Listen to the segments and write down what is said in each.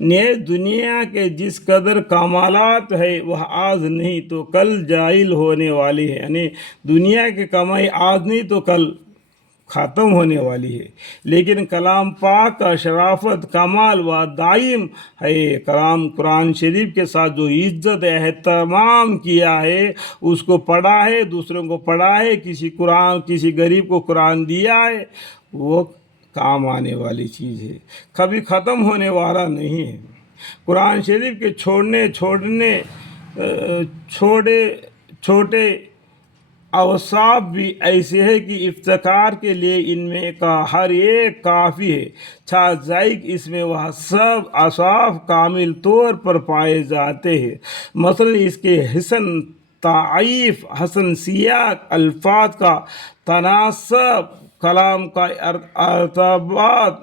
نے دنیا کے جس قدر کمالات ہے وہ آج نہیں تو کل زائل ہونے والی ہے، یعنی دنیا کی کمائی آج نہیں تو کل ختم ہونے والی ہے، لیکن کلام پاک کا شرافت کمال و دائم ہے۔ کلام قرآن شریف کے ساتھ جو عزت اہتمام کیا ہے، اس کو پڑھا ہے، دوسروں کو پڑھا ہے، کسی غریب کو قرآن دیا ہے، وہ کام آنے والی چیز ہے، کبھی ختم ہونے والا نہیں ہے۔ قرآن شریف کے چھوٹے اوصاف بھی ایسے ہیں کہ افتخار کے لیے ان میں کا ہر ایک کافی ہے۔ ذائق اس میں وہ سب اوصاف کامل طور پر پائے جاتے ہیں۔ مثلا اس کے حسن تعریف، حسن سیاق، الفاظ کا تناسب، کلام کا ارتباط،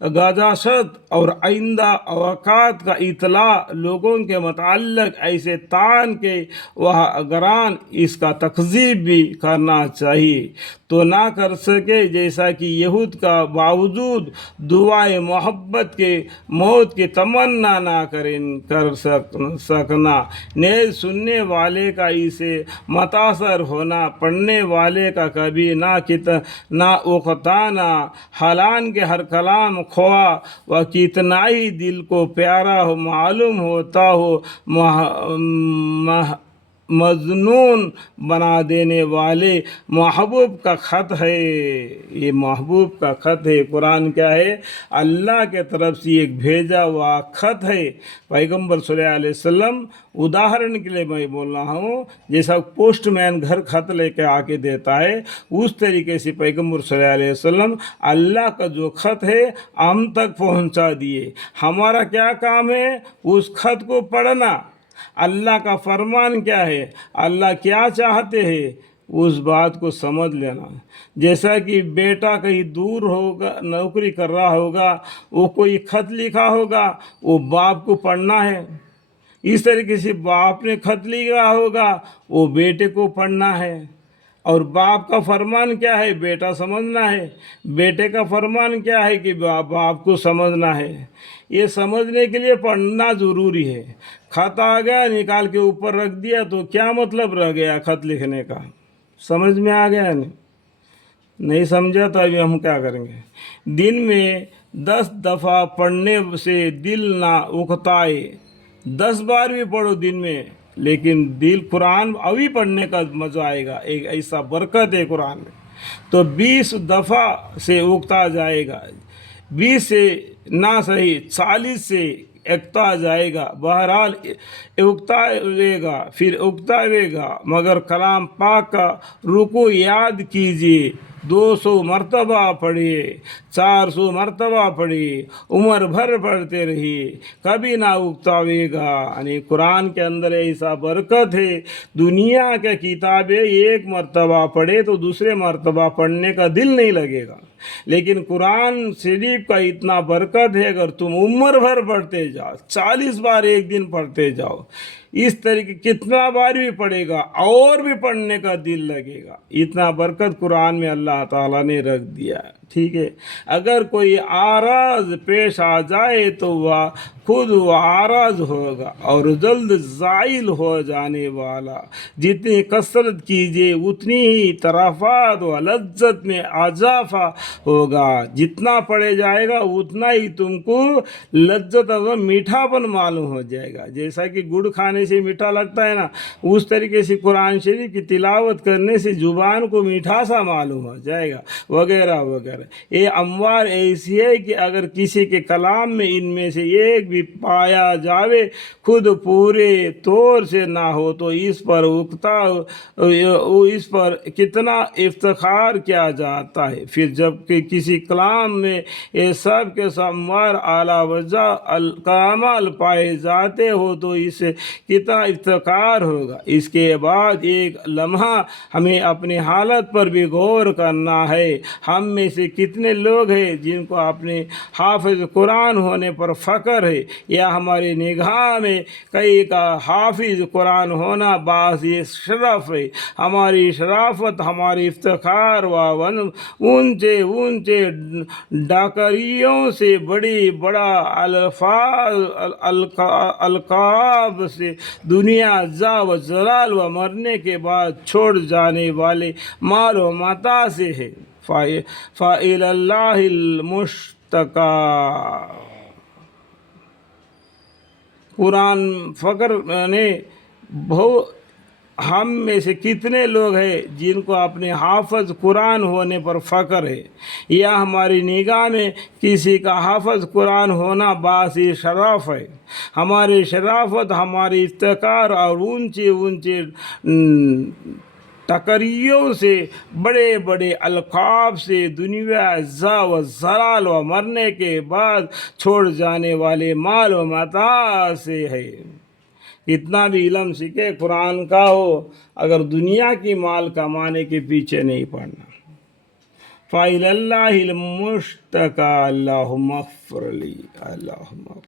گزشت اور آئندہ اوقات کا اطلاع، لوگوں کے متعلق ایسے تان کہ وہ اگران اس کا تکذیب بھی کرنا چاہیے تو نہ کر سکے، جیسا کہ یہود کا باوجود دعائے محبت کے موت کی تمنا نہ کر سکنا، نیز سننے والے کا اسے متاثر ہونا، پڑھنے والے کا کبھی نہ اکتانا، حالانکہ ہر کلام خواہ و کتنا ہی دل کو پیارا ہو، معلوم ہوتا ہو، مظنون بنا دینے والے محبوب کا خط ہے۔ یہ محبوب کا خط ہے۔ قرآن کیا ہے؟ اللہ کے طرف سے ایک بھیجا ہوا خط ہے۔ پیغمبر صلی اللہ علیہ وسلم، اداہرن کے لیے میں بول رہا ہوں، جیسا پوسٹ مین گھر خط لے کے آ کے دیتا ہے، اس طریقے سے پیغمبر صلی اللہ علیہ وسلم اللہ کا جو خط ہے ہم تک پہنچا دیے۔ ہمارا کیا کام ہے؟ اس خط کو پڑھنا۔ اللہ کا فرمان کیا ہے، اللہ کیا چاہتے ہیں، اس بات کو سمجھ لینا۔ جیسا کہ بیٹا کہیں دور ہوگا، نوکری کر رہا ہوگا، وہ کوئی خط لکھا ہوگا، وہ باپ کو پڑھنا ہے۔ اس طریقے سے باپ نے خط لکھا ہوگا، وہ بیٹے کو پڑھنا ہے۔ اور باپ کا فرمان کیا ہے؟ بیٹا سمجھنا ہے۔ بیٹے کا فرمان کیا ہے کہ باپ کو سمجھنا ہے۔ یہ سمجھنے کے لیے پڑھنا ضروری ہے۔ خط آ گیا، نکال کے اوپر رکھ دیا تو کیا مطلب رہ گیا خط لکھنے کا؟ سمجھ میں آ گیا نہیں سمجھا تو ابھی ہم کیا کریں گے؟ دن میں 10 دفعہ پڑھنے سے دل نہ اکتائے، 10 بار بھی پڑھو دن میں، لیکن دل قرآن ابھی پڑھنے کا مزہ آئے گا، ایک ایسا برکت ہے قرآن میں، تو 20 دفعہ سے اکتا جائے گا، 20 سے نہ صحیح 40 سے اکتا جائے گا، بہرحال اکتاوے گا، پھر اکتاوے گا، مگر کلام پاک کا رکوع یاد کیجیے، 200 مرتبہ پڑھیے، 400 مرتبہ پڑھیے، عمر بھر پڑھتے رہیے، کبھی نہ اکتاوے گا۔ یعنی قرآن کے اندر ایسا برکت ہے، دنیا کے کتابیں ایک مرتبہ پڑھے تو دوسرے مرتبہ پڑھنے کا دل نہیں لگے گا، لیکن قرآن شریف کا اتنا برکت ہے، اگر تم عمر بھر پڑھتے جاؤ، 40 بار ایک دن پڑھتے جاؤ، اس طریقے کتنا بار بھی پڑھے گا اور بھی پڑھنے کا دل لگے گا۔ اتنا برکت قرآن میں اللہ تعالیٰ نے رکھ دیا ہے، ٹھیک ہے۔ اگر کوئی عارض پیش آ جائے تو وہ خود عارض ہوگا اور جلد زائل ہو جانے والا، جتنی کثرت کیجیے اتنی ہی طرفات و لذت میں اضافہ ہوگا، جتنا پڑھے جائے گا اتنا ہی تم کو لذت اور میٹھا پن معلوم ہو جائے گا۔ جیسا کہ گڑ کھانے سے میٹھا لگتا ہے نا، اس طریقے سے قرآن شریف کی تلاوت کرنے سے زبان کو میٹھا سا معلوم ہو جائے گا، وغیرہ وغیرہ۔ یہ اموار ایسی ہے کہ اگر کسی کے کلام میں ان میں سے ایک بھی پایا جاوے، خود پورے طور سے نہ ہو، تو اس پر کتنا افتخار کیا جاتا ہے۔ پھر جب کہ کسی کلام میں یہ سب کے سموار اعلیٰ وجہ الکمال پائے جاتے ہو تو اس سے کتنا افتخار ہوگا۔ اس کے بعد ایک لمحہ ہمیں اپنی حالت پر بھی غور کرنا ہے۔ ہم میں سے کتنے لوگ ہیں جن کو اپنے حافظ قرآن ہونے پر فخر ہے، یا ہماری نگاہ میں کئی کا حافظ قرآن ہونا باعث شرف ہے، ہماری شرافت، ہماری افتخار و اونچے اونچے ڈاکریوں سے بڑا القاب سے دنیا زا و زلال و مرنے کے بعد چھوڑ جانے والے مال و متاع سے ہے۔ فَإِلَى اللَّهِ الْمُشْتَكَى۔ قرآن فخر نے ہم میں سے کتنے لوگ ہیں جن کو اپنے حافظ قرآن ہونے پر فخر ہے، یا ہماری نگاہ میں کسی کا حافظ قرآن ہونا باعث شرف ہے، ہماری شرافت، ہماری افتخار اور اونچے اونچے ٹکریوں سے بڑے القاب سے دنیا زا و زلال و مرنے کے بعد چھوڑ جانے والے مال و متاع سے ہے۔ کتنا بھی علم سیکھے قرآن کا ہو، اگر دنیا کی مال کمانے کے پیچھے نہیں پڑنا۔ فَإِلَى اللَّهِ الْمُشْتَكَى اللَّهُمَّ اغْفِرْ لِي اللَّهُمَّ